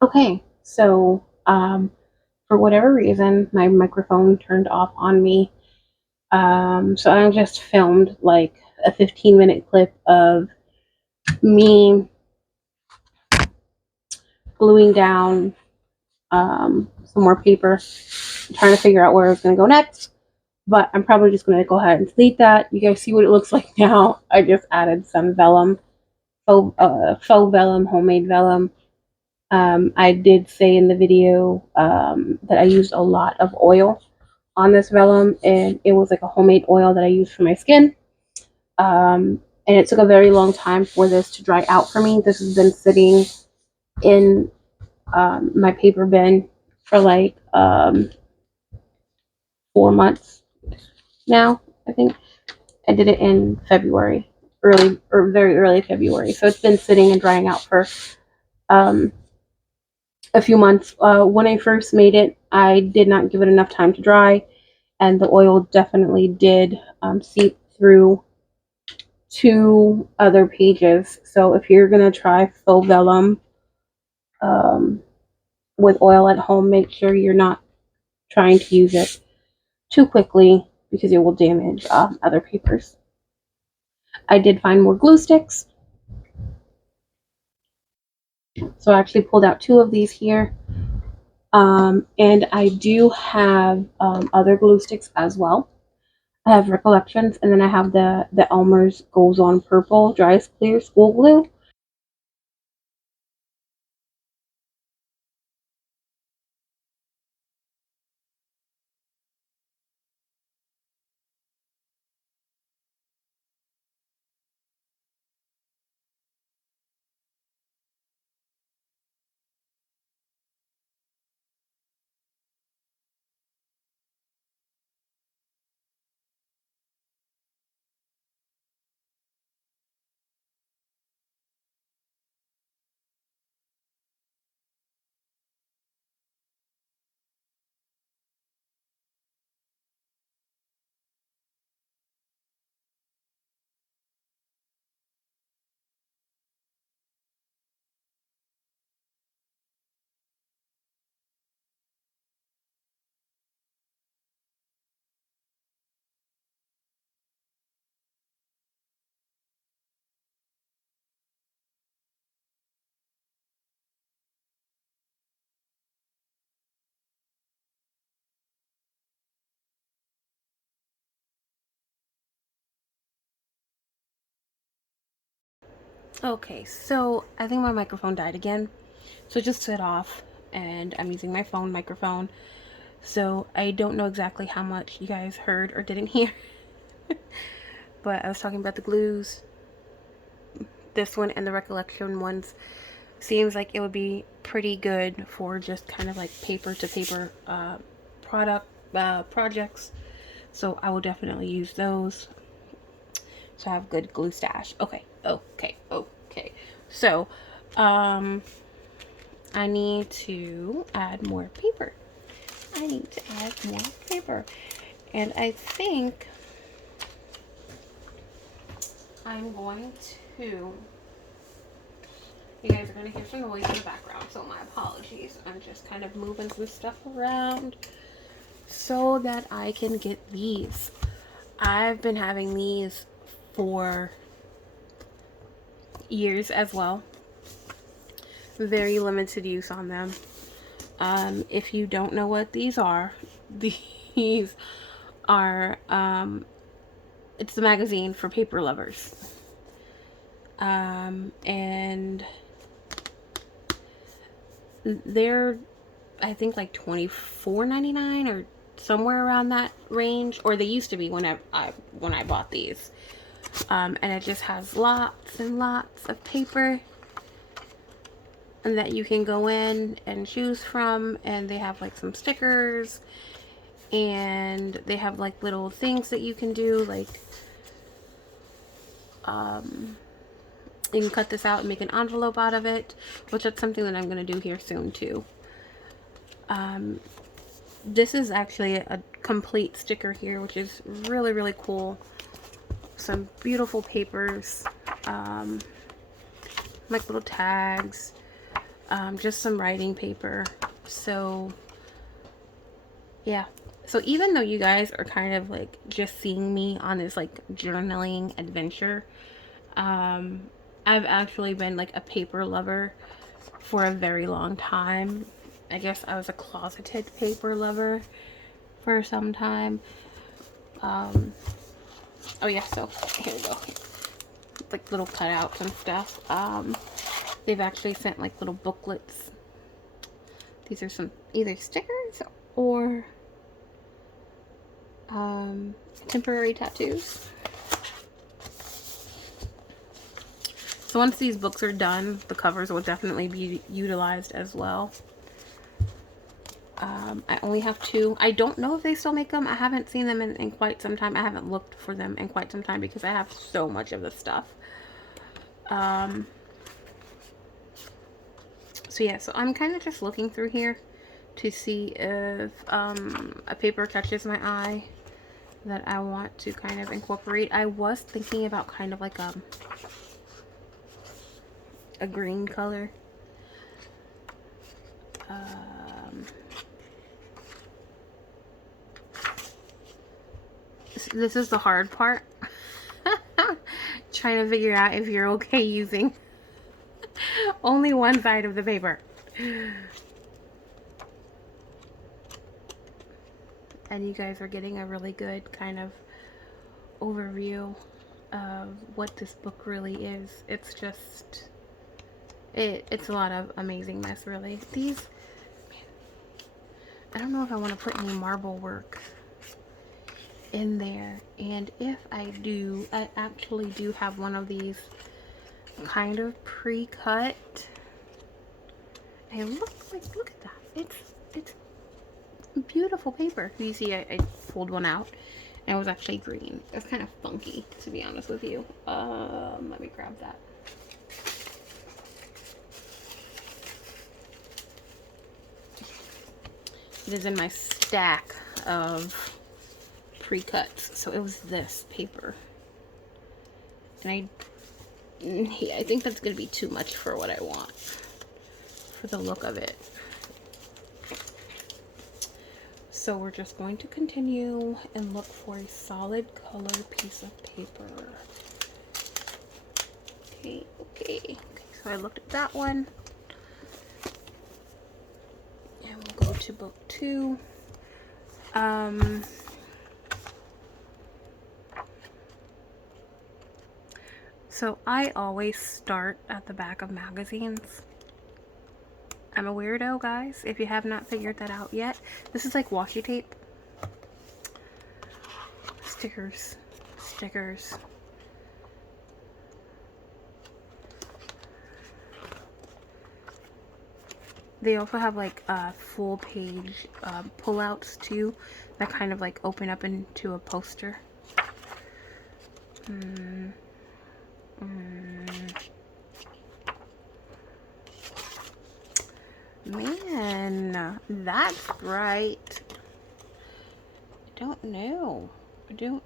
Okay, so for whatever reason, my microphone turned off on me. So I just filmed like a 15-minute clip of me gluing down some more paper, trying to figure out where I was going to go next. But I'm probably just going to go ahead and delete that. You guys see what it looks like now. I just added some vellum, faux vellum, homemade vellum. I did say in the video that I used a lot of oil on this vellum, and it was like a homemade oil that I used for my skin. And it took a very long time for this to dry out for me. This has been sitting in my paper bin for like 4 months now. I think I did it in February, early or very early February. So it's been sitting and drying out for um, a few months. When I first made it, I did not give it enough time to dry, and the oil definitely did seep through two other pages. So if you're gonna try faux vellum um, with oil at home, make sure you're not trying to use it too quickly because it will damage other papers. I did find more glue sticks, so I actually pulled out two of these here. And I do have other glue sticks as well. I have Recollections, and then I have the Elmer's Goes On Purple Dries Clear School Glue. Okay, so I think my microphone died again. So it just set off, and I'm using my phone microphone. So I don't know exactly how much you guys heard or didn't hear. But I was talking about the glues. This one and the Recollection ones seems like it would be pretty good for just kind of like paper to paper product projects. So I will definitely use those. So I have good glue stash. Okay. So, um, I need to add more paper. I need to add more paper. And I think I'm going to. You guys are going to hear some noise in the background, so my apologies. I'm just kind of moving some stuff around so that I can get these. I've been having these for years as well. Very limited use on them. If you don't know what these are, these are it's the magazine for paper lovers. And they're I think like $24.99 or somewhere around that range, or they used to be when I bought these. And it just has lots and lots of paper and that you can go in and choose from, and they have like some stickers, and they have like little things that you can do, like you can cut this out and make an envelope out of it, which that's something that I'm going to do here soon too. This is actually a complete sticker here, which is really, really cool. Some beautiful papers, like little tags. just some writing paper. So yeah, so even though you guys are kind of like just seeing me on this like journaling adventure, I've actually been like a paper lover for a very long time. I guess I was a closeted paper lover for some time. Oh yeah, so here we go. Like little cutouts and stuff. They've actually sent like little booklets. These are some either stickers or temporary tattoos. So once these books are done, the covers will definitely be utilized as well. I only have 2. I don't know if they still make them. I haven't seen them in quite some time. I haven't looked for them in quite some time because I have so much of this stuff. So yeah, so I'm kind of just looking through here to see if a paper catches my eye that I want to kind of incorporate. I was thinking about kind of like a green color. This is the hard part. Trying to figure out if you're okay using only one side of the paper. And you guys are getting a really good kind of overview of what this book really is. It's just, it's a lot of amazing mess, really. These, I don't know if I want to put any marble work in there, and if I do, I actually do have one of these kind of pre-cut, and look at that. It's beautiful paper. You see, I pulled one out and it was actually green. It's kind of funky, to be honest with you. Let me grab that. It is in my stack of pre-cuts. So it was this paper, and I think that's gonna be too much for what I want, for the look of it. So we're just going to continue and look for a solid color piece of paper. Okay, so I looked at that one. And we'll go to book 2. So I always start at the back of magazines. I'm a weirdo, guys, if you have not figured that out yet. This is like washi tape. Stickers. They also have like full page pullouts too, that kind of like open up into a poster. Man, that's right. I don't know. Okay.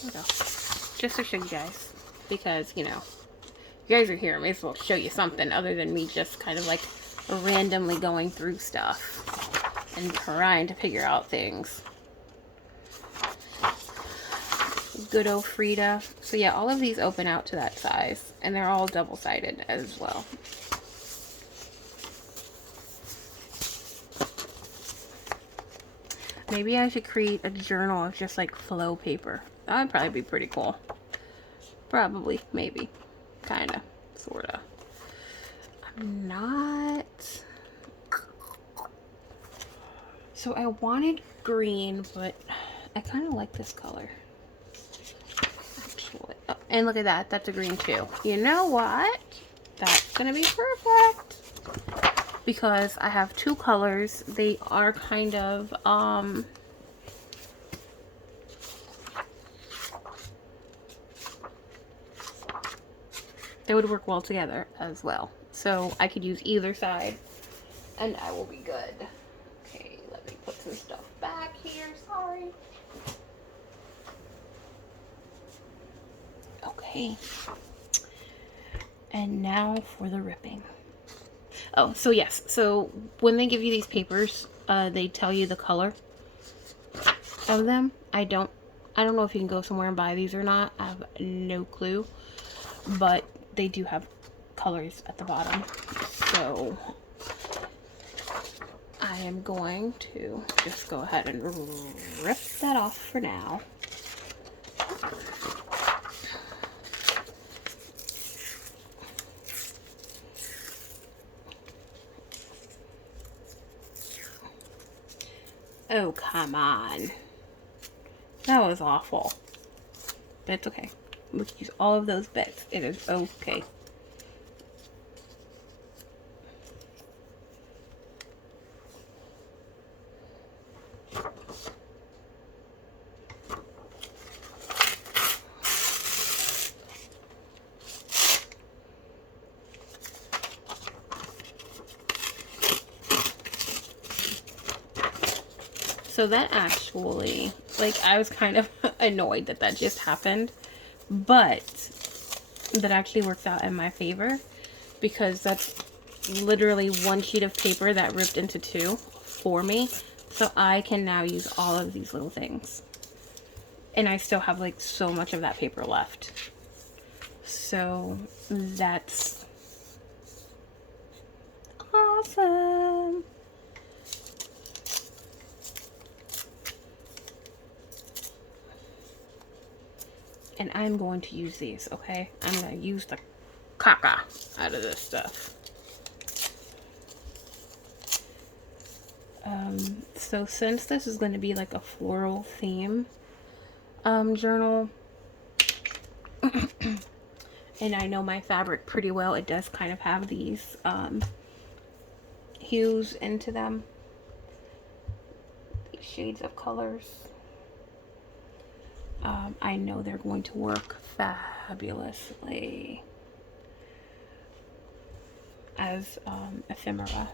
There we go. Just to show you guys, because, you know, you guys are here, I may as well show you something other than me just kind of like randomly going through stuff and trying to figure out things. Good old Frida. So yeah, all of these open out to that size, and they're all double-sided as well. Maybe I should create a journal of just like flow paper. That would probably be pretty cool. Probably, maybe, kinda, sorta. I'm not. So I wanted green, but I kind of like this color. Actually, oh, and look at that. That's a green too. You know what? That's gonna be perfect because I have 2 colors. They are kind of they would work well together as well. So I could use either side and I will be good. Okay, let me put some stuff back here. Sorry. sorry. Okay. And now for the ripping. Oh, so yes. So when they give you these papers, they tell you the color of them. I don't know if you can go somewhere and buy these or not. I have no clue. But they do have colors at the bottom. So I am going to just go ahead and rip that off for now. Oh, come on. That was awful. But it's okay. We can use all of those bits. It is okay. So that actually, like, I was kind of annoyed that that just happened, but that actually works out in my favor because that's literally one sheet of paper that ripped into two for me. So I can now use all of these little things. And I still have like so much of that paper left. So that's awesome. And I'm going to use these, okay? I'm going to use the caca out of this stuff. So since this is going to be like a floral theme journal, and I know my fabric pretty well, it does kind of have these hues into them. These shades of colors. I know they're going to work fabulously as ephemera.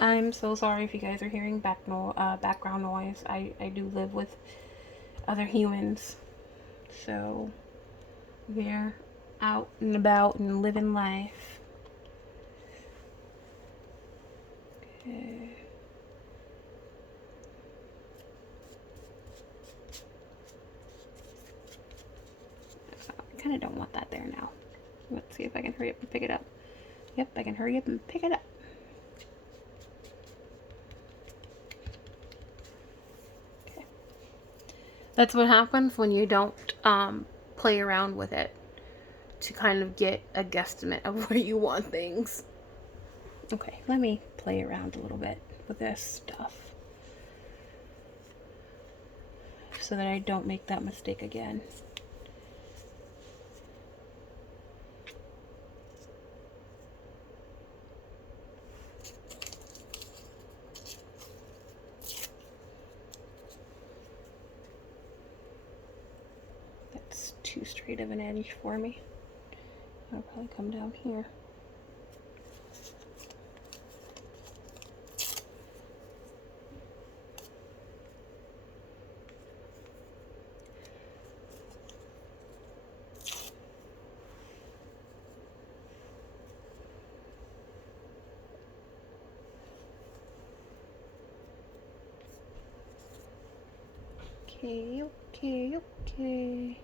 I'm so sorry if you guys are hearing background noise. I do live with other humans, so they're out and about and living life. Okay. I kind of don't want that there now. Let's see if I can hurry up and pick it up. Yep, I can hurry up and pick it up. Okay. That's what happens when you don't play around with it to kind of get a guesstimate of where you want things. Okay, let me play around a little bit with this stuff so that I don't make that mistake again. That's too straight of an edge for me. I'll probably come down here. Okay, okay, okay.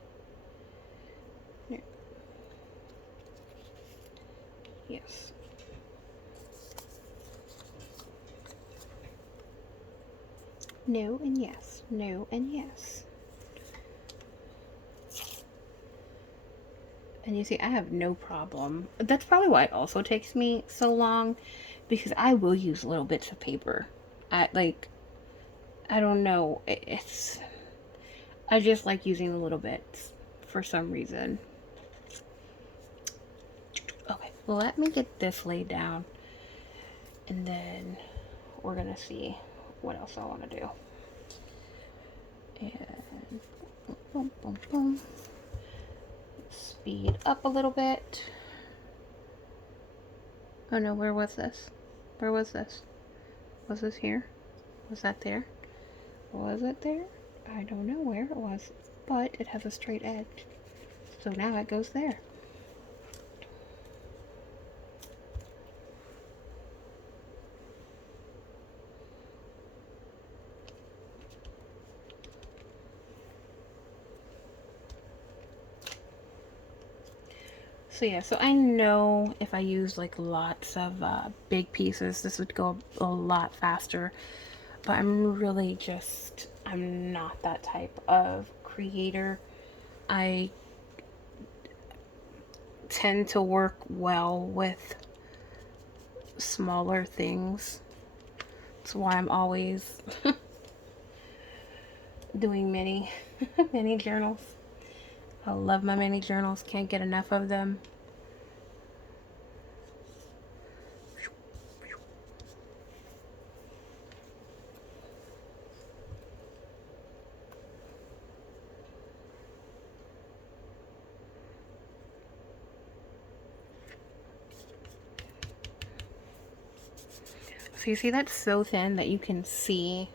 There. Yes. No and yes. No and yes. And you see, I have no problem. That's probably why it also takes me so long, because I will use little bits of paper. I don't know. I just like using the little bits for some reason. Okay, well, let me get this laid down, and then we're gonna see what else I want to do. And boom, boom, boom. Speed up a little bit. Oh no, where was this? Where was this? Was this here? Was that there? Was it there? I don't know where it was, but it has a straight edge. So now it goes there. So yeah, so I know if I use like lots of big pieces, this would go a lot faster. But I'm not that type of creator. I tend to work well with smaller things. That's why I'm always doing mini mini journals. I love my mini journals, can't get enough of them. So you see that's so thin that you can see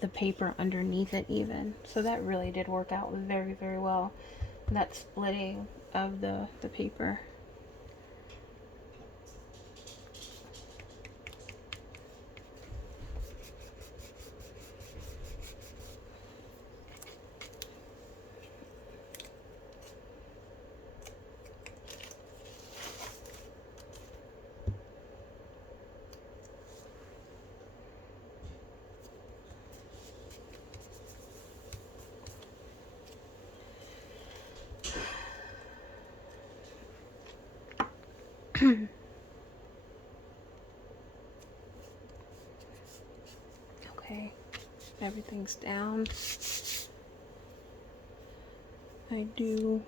the paper underneath it even. So that really did work out very, very well. That splitting of the paper. Okay, everything's down. I do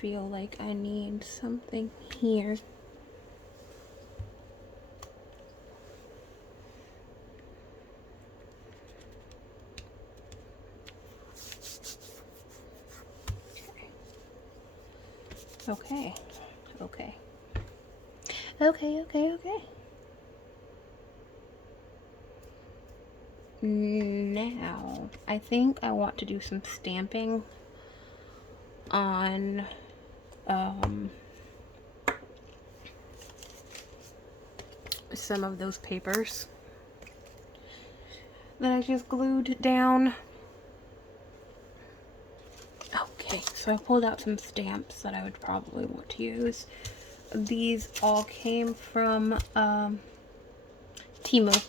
feel like I need something here. Okay. Okay. Okay, okay, okay. Now, I think I want to do some stamping on some of those papers that I just glued down. Okay, so I pulled out some stamps that I would probably want to use. These all came from Temu.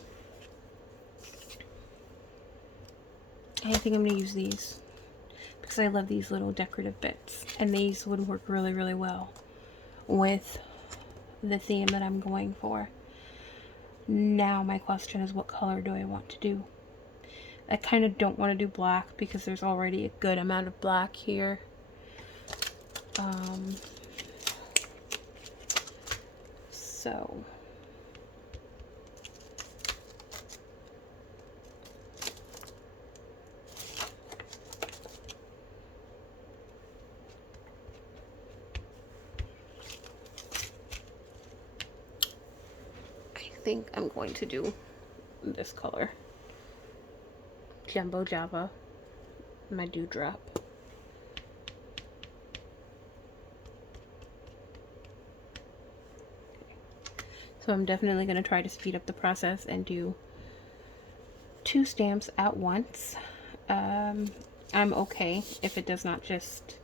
I think I'm going to use these because I love these little decorative bits, and these would work really, really well with the theme that I'm going for. Now my question is, what color do I want to do? I kind of don't want to do black because there's already a good amount of black here. So I think I'm going to do this color. Jumbo Java, my dewdrop. So I'm definitely going to try to speed up the process and do 2 stamps at once. I'm okay if it does not just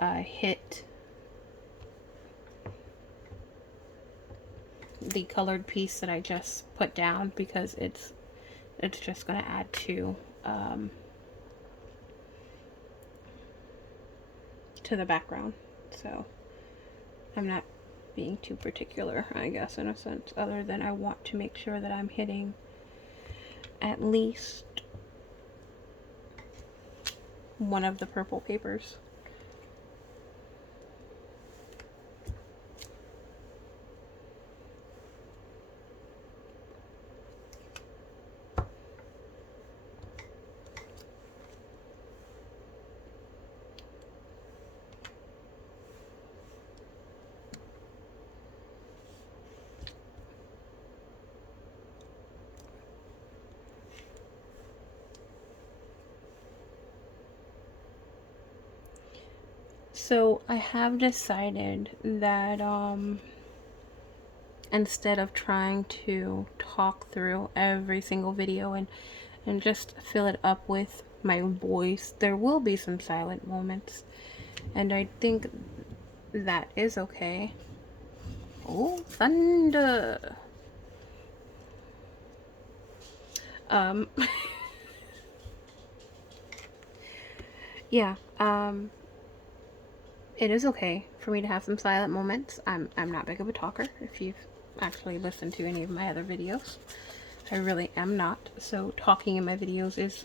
hit the colored piece that I just put down, because it's just going to add to the background. So I'm not being too particular, I guess, in a sense, other than I want to make sure that I'm hitting at least one of the purple papers. So I have decided that instead of trying to talk through every single video and just fill it up with my voice, there will be some silent moments, and I think that is okay. Oh, thunder. Yeah, it is okay for me to have some silent moments. I'm not big of a talker, if you've actually listened to any of my other videos. I really am not. So talking in my videos is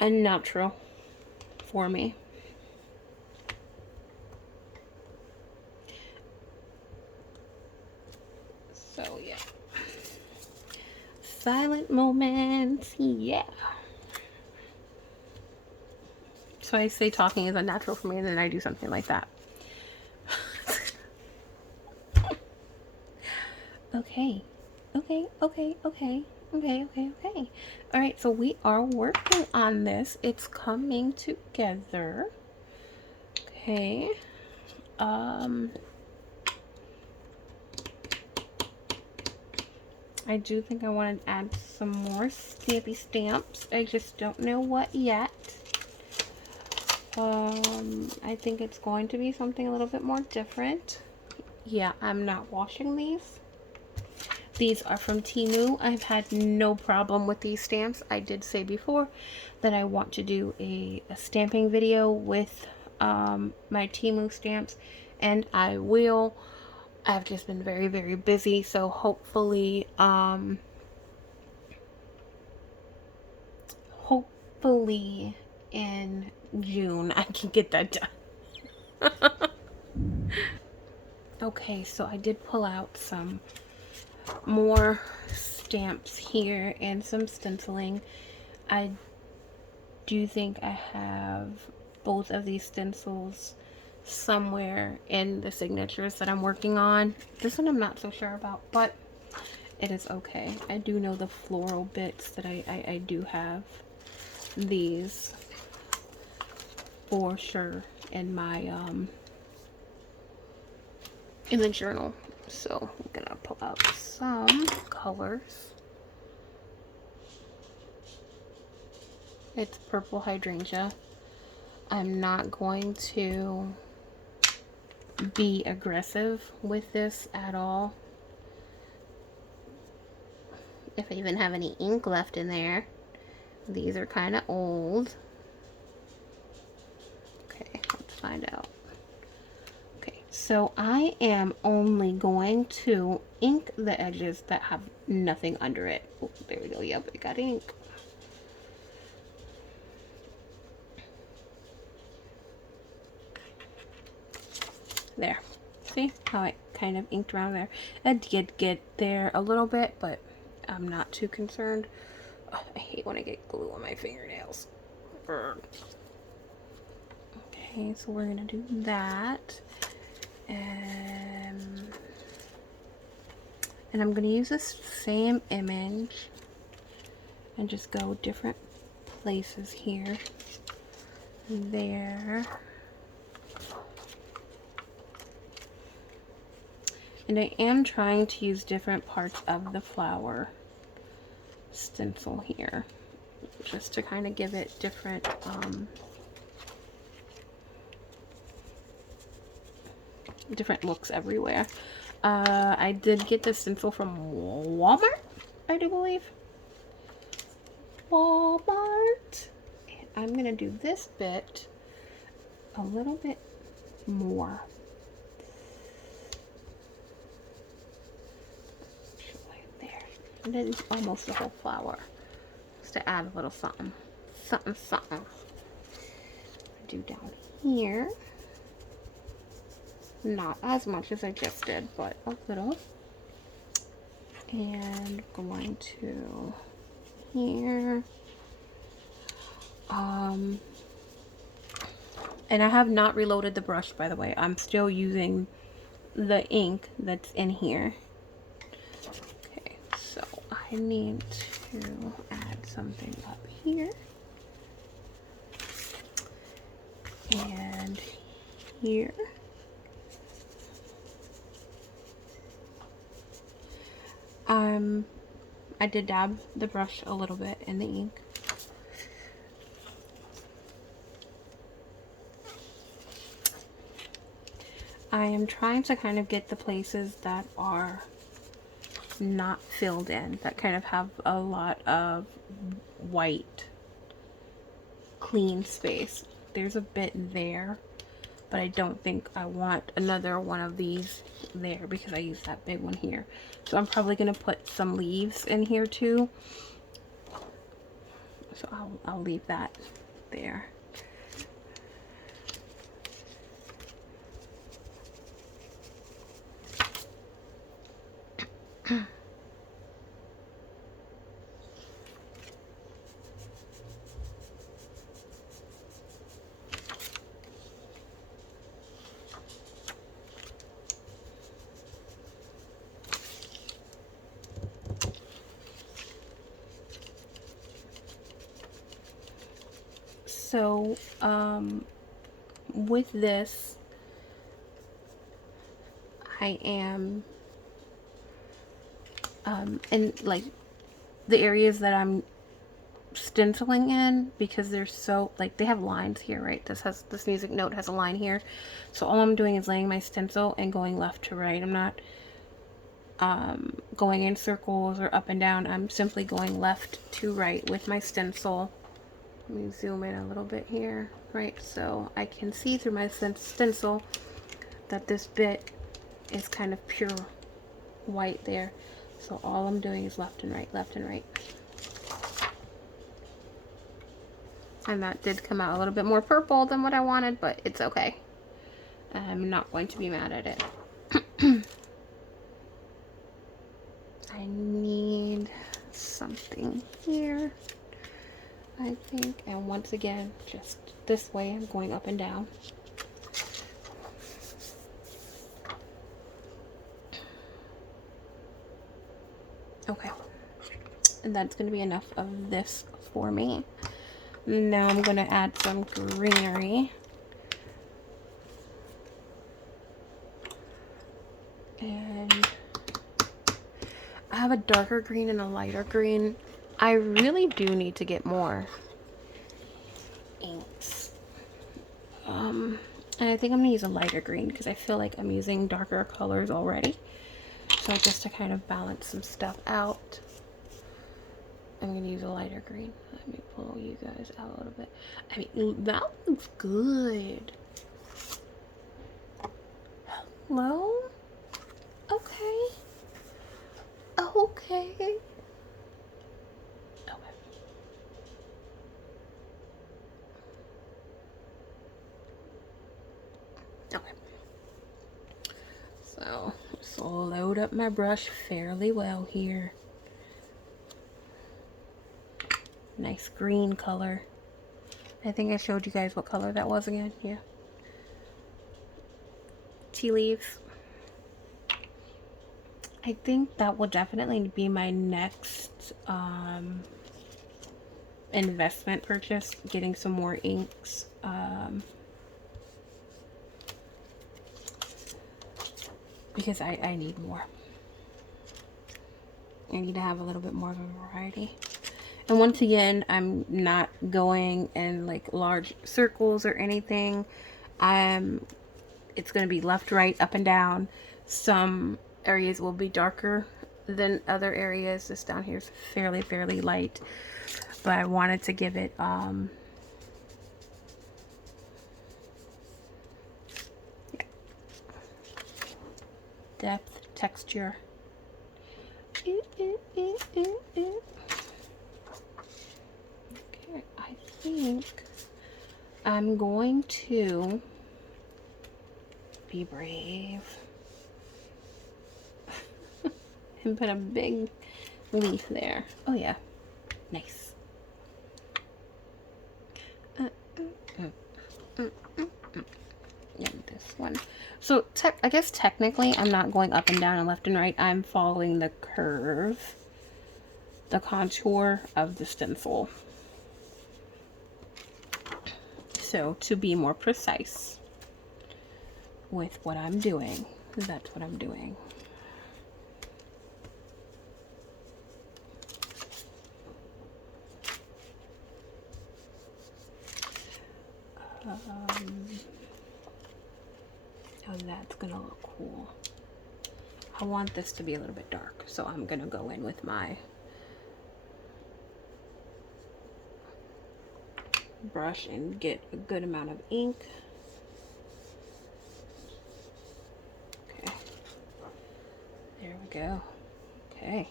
unnatural for me. So yeah. Silent moments, yeah. So I say talking is unnatural for me, and then I do something like that. Okay. Okay. All right, so we are working on this. It's coming together. Okay. I do think I want to add some more stampy stamps. I just don't know what yet. I think it's going to be something a little bit more different. Yeah, I'm not washing these. These are from Temu. I've had no problem with these stamps. I did say before that I want to do a stamping video with my Temu stamps, and I will. I've just been very, very busy, so hopefully, hopefully in June I can get that done. Okay, so I did pull out some more stamps here and some stenciling. I do think I have both of these stencils somewhere in the signatures that I'm working on. This one I'm not so sure about, but it is okay. I do know the floral bits that I do have these for sure in my in the journal. So I'm gonna pull out some colors. It's purple hydrangea. I'm not going to be aggressive with this at all. If I even have any ink left in there. These are kind of old. Okay, let's find out. Okay, so I am only going to ink the edges that have nothing under it. Oh, there we go. Yep, it got ink. There. See how it kind of inked around there? I did get there a little bit, but I'm not too concerned. Oh, I hate when I get glue on my fingernails. Burn. Okay, so we're gonna do that. And I'm gonna use this same image and just go different places here. There. And I am trying to use different parts of the flower stencil here, just to kind of give it different different looks everywhere. I did get the stencil from Walmart, I do believe. Walmart. And I'm gonna do this bit a little bit more. There. And then almost the whole flower. Just to add a little something. Something. Do down here. Not as much as I just did, but a little. And going to here. And I have not reloaded the brush, by the way. I'm still using the ink that's in here. Okay, so I need to add something up here. And here. I did dab the brush a little bit in the ink. I am trying to kind of get the places that are not filled in, that kind of have a lot of white clean space. There's a bit there, but I don't think I want another one of these there because I used that big one here. So I'm probably going to put some leaves in here too. So I'll leave that there. So, with this, I am, in like the areas that I'm stenciling in, because they're so, like, they have lines here, right? This music note has a line here. So all I'm doing is laying my stencil and going left to right. I'm not, going in circles or up and down. I'm simply going left to right with my stencil. Let me zoom in a little bit here, right? So I can see through my stencil that this bit is kind of pure white there. So all I'm doing is left and right, left and right. And that did come out a little bit more purple than what I wanted, but it's okay. I'm not going to be mad at it. I need something here, I think. And once again, just this way, I'm going up and down. Okay. And that's going to be enough of this for me. Now I'm going to add some greenery. And I have a darker green and a lighter green. I really do need to get more inks. And I think I'm going to use a lighter green because I feel like I'm using darker colors already. So just to kind of balance some stuff out, I'm going to use a lighter green. Let me pull you guys out a little bit. I mean, that looks good. Hello? Okay. Okay. Okay. Okay. So, just load up my brush fairly well here. Nice green color. I think I showed you guys what color that was again. Yeah. Tea leaves. I think that will definitely be my next investment purchase, getting some more inks. Because I need more. I need to have a little bit more of a variety. And once again, I'm not going in like large circles or anything. It's going to be left, right, up and down. Some areas will be darker than other areas. This down here is fairly light. But I wanted to give it yeah, depth, texture. Okay, I think I'm going to be brave and put a big leaf there. Oh yeah, nice. And this one. So I guess technically I'm not going up and down and left and right. I'm following the curve, the contour of the stencil. So to be more precise. with what I'm doing. That's what I'm doing. Oh, that's gonna look cool. I want this to be a little bit dark, so I'm gonna go in with my brush and get a good amount of ink. Okay, there we go. Okay,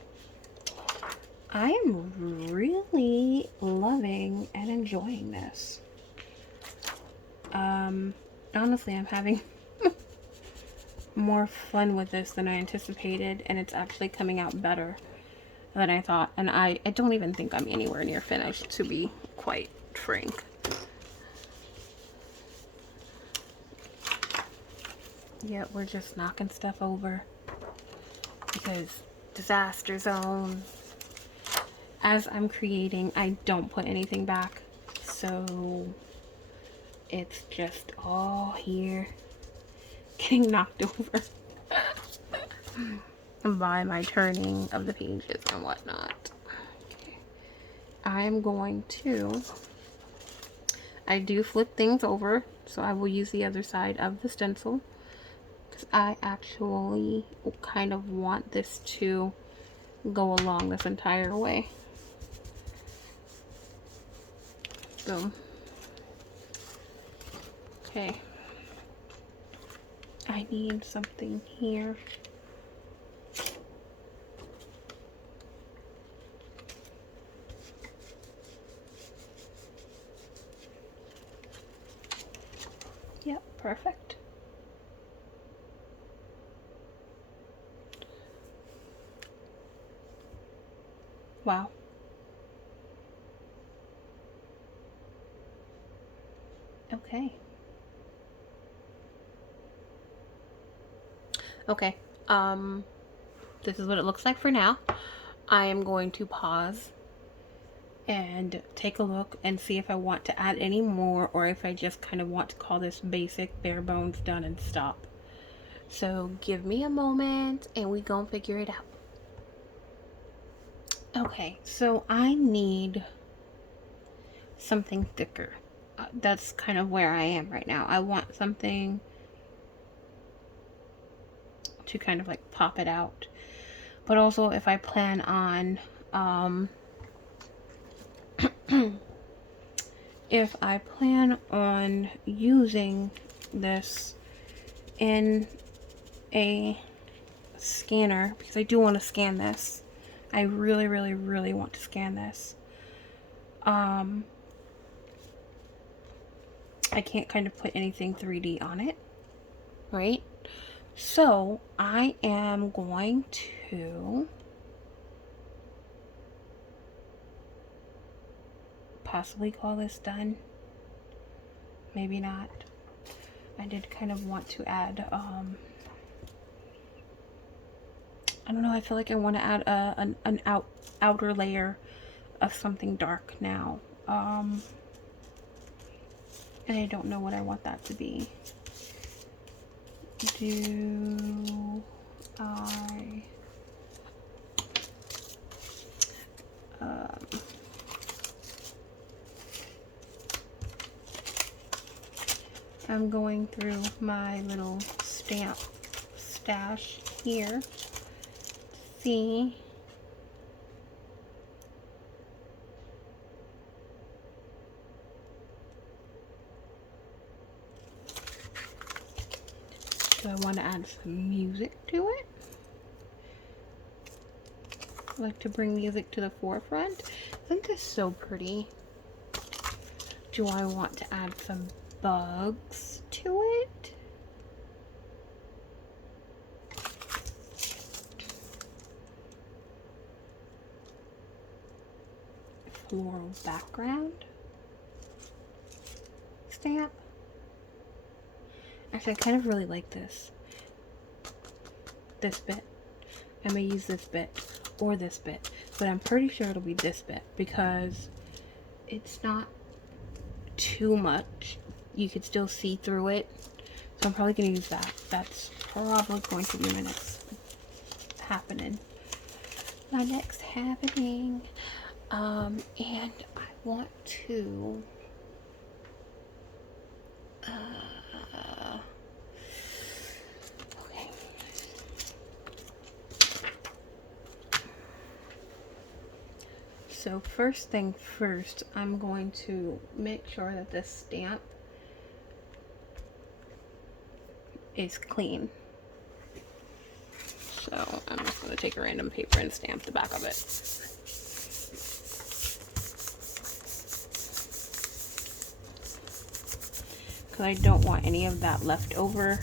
I am really loving and enjoying this. Honestly, I'm having more fun with this than I anticipated, and it's actually coming out better than I thought. And I don't even think I'm anywhere near finished, to be quite frank. Yeah, we're just knocking stuff over because disaster zone. As I'm creating, I don't put anything back, so it's just all here getting knocked over by my turning of the pages and whatnot. Okay. I'm going to, I do flip things over, so I will use the other side of the stencil because I actually kind of want this to go along this entire way. Boom. Okay. I need something here. Yep, perfect. Wow. Okay. Okay. This is what it looks like for now. I am going to pause and take a look and see if I want to add any more, or if I just kind of want to call this basic bare bones done and stop. So give me a moment and we gonna figure it out. Okay, so I need something thicker. That's kind of where I am right now. I want something to kind of like pop it out. But also if I plan on if I plan on using this in a scanner, because I do want to scan this. I really, really, really want to scan this. I can't kind of put anything 3D on it, right? So I am going to possibly call this done. Maybe not. I did kind of want to add, I don't know, I feel like I want to add an outer layer of something dark now. And I don't know what I want that to be. Do I I'm going through my little stamp stash here to see do I want to add some music to it? I like to bring music to the forefront. Isn't this so pretty? Do I want to add some bugs to it? Floral background stamp. Actually, I kind of really like this bit. I may use this bit or this bit, but I'm pretty sure it'll be this bit because it's not too much. You could still see through it, So I'm probably going to use that. That's probably going to be my next happening. My next happening. And I want to... okay. So first thing first, I'm going to make sure that this stamp is clean. So I'm just going to take a random paper and stamp the back of it. Because I don't want any of that left over.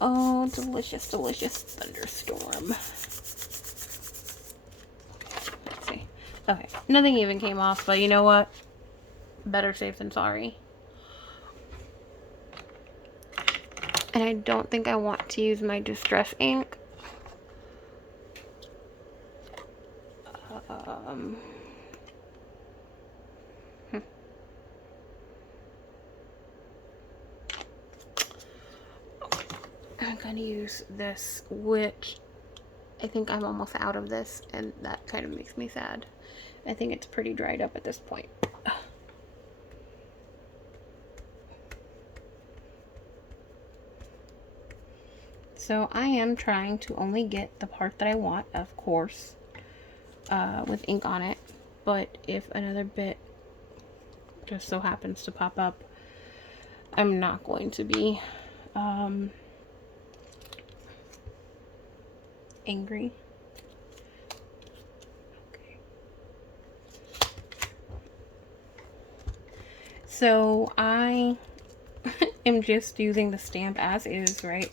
Oh, delicious, delicious thunderstorm. Let's see. Okay, nothing even came off, but you know what? Better safe than sorry. And I don't think I want to use my distress ink. I'm gonna use this, which I think I'm almost out of this, and that kind of makes me sad. I think it's pretty dried up at this point. So I am trying to only get the part that I want, of course, with ink on it. But if another bit just so happens to pop up, I'm not going to be angry. Okay. So I am just using the stamp as is, right?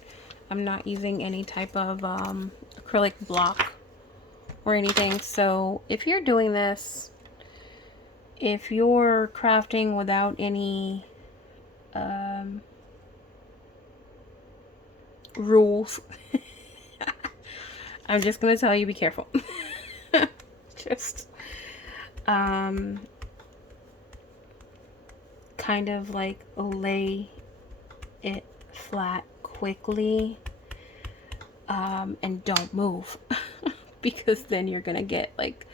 I'm not using any type of acrylic block or anything. So if you're doing this, if you're crafting without any rules, I'm just gonna tell you, be careful. Just kind of like lay it flat quickly, and don't move. Because then you're gonna get like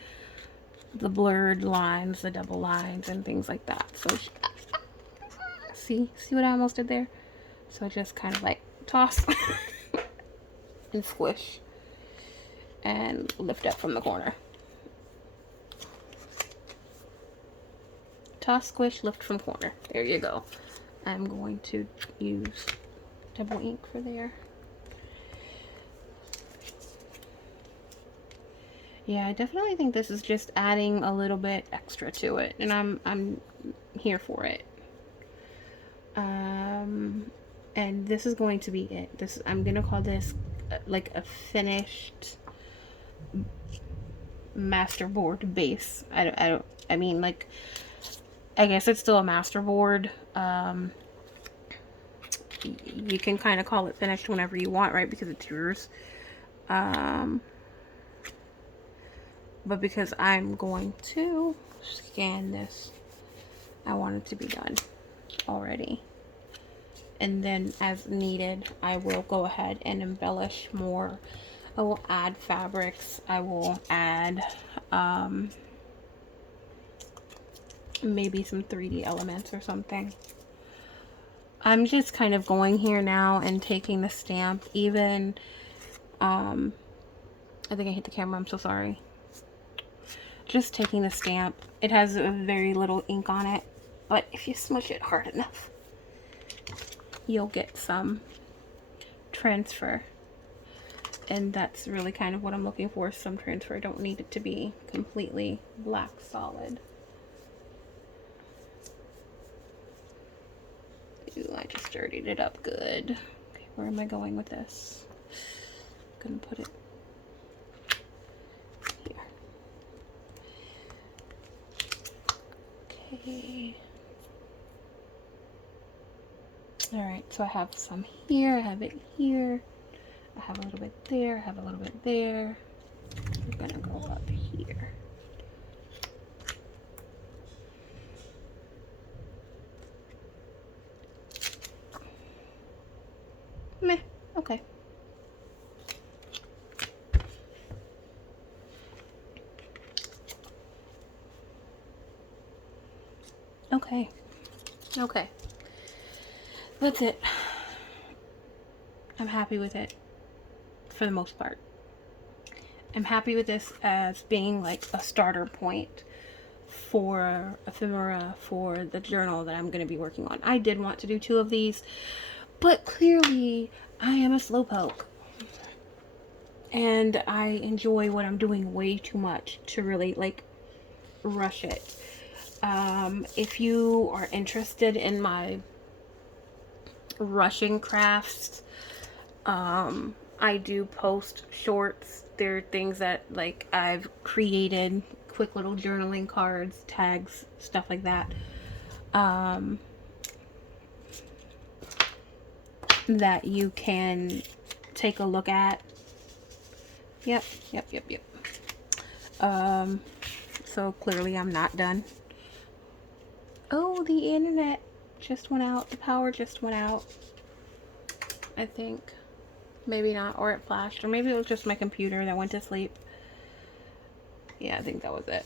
the blurred lines, the double lines, and things like that. So see what I almost did there? So just kind of like toss and squish and lift up from the corner. Toss, squish, lift from corner. There you go. I'm going to use double ink for there. Yeah, I definitely think this is just adding a little bit extra to it, and I'm here for it. And this is going to be it. This, I'm gonna call this like a finished masterboard base. I mean, like, I guess it's still a masterboard. You can kind of call it finished whenever you want, right? Because it's yours. But because I'm going to scan this, I want it to be done already. And then as needed, I will go ahead and embellish more. I will add fabrics. I will add maybe some 3D elements or something. I'm just kind of going here now and taking the stamp, even I think I hit the camera, I'm so sorry. Just taking the stamp. It has a very little ink on it, but if you smush it hard enough, you'll get some transfer. And that's really kind of what I'm looking for, some transfer. I don't need it to be completely black solid. Ooh, I just dirtied it up good. Okay, where am I going with this? I'm gonna put it here. Okay. Alright, so I have some here, I have it here, I have a little bit there, I have a little bit there. I'm gonna go up here. Okay. Okay. That's it. I'm happy with it for the most part. I'm happy with this as being like a starter point for ephemera for the journal that I'm going to be working on. I did want to do 2 of these, but clearly I am a slowpoke. And I enjoy what I'm doing way too much to really like rush it. If you are interested in my rushing crafts, I do post shorts. They're things that like I've created, quick little journaling cards, tags, stuff like that. That you can take a look at. Yep. So clearly I'm not done. Oh, the internet just went out. The power just went out. I think. Maybe not, or it flashed, or maybe it was just my computer that went to sleep. Yeah, I think that was it.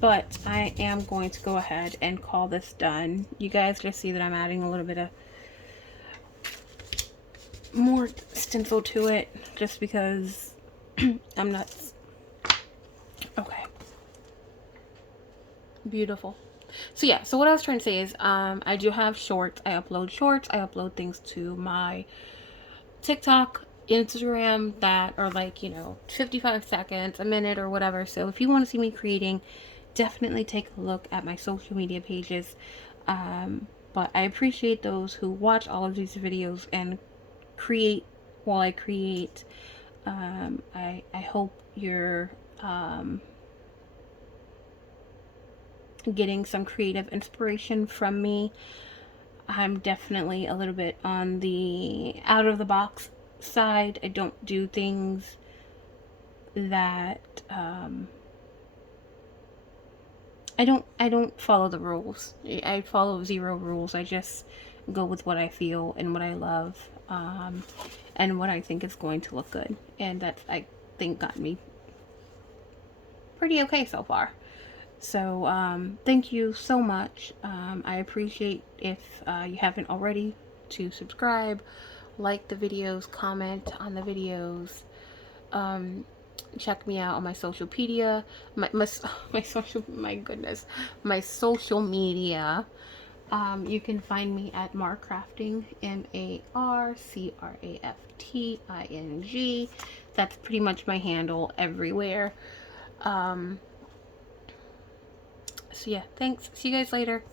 But I am going to go ahead and call this done. You guys just see that I'm adding a little bit of more stencil to it, just because I'm nuts. Okay. Beautiful. So yeah, so what I was trying to say is I do have shorts. I upload things to my TikTok, Instagram that are like, 55 seconds, a minute, or whatever. So if you want to see me creating, definitely take a look at my social media pages. But I appreciate those who watch all of these videos and create while I create. I hope you're getting some creative inspiration from me. I'm definitely a little bit on the out of the box side. I don't do things that I don't follow the rules. I follow 0 rules. I just go with what I feel and what I love, and what I think is going to look good. And that's, I think, gotten me pretty okay so far. So thank you so much. I appreciate, if you haven't already, to subscribe, like the videos, comment on the videos. Check me out on my social media. My social media. You can find me at Marcrafting, MARCRAFTING. That's pretty much my handle everywhere. So yeah, thanks. See you guys later.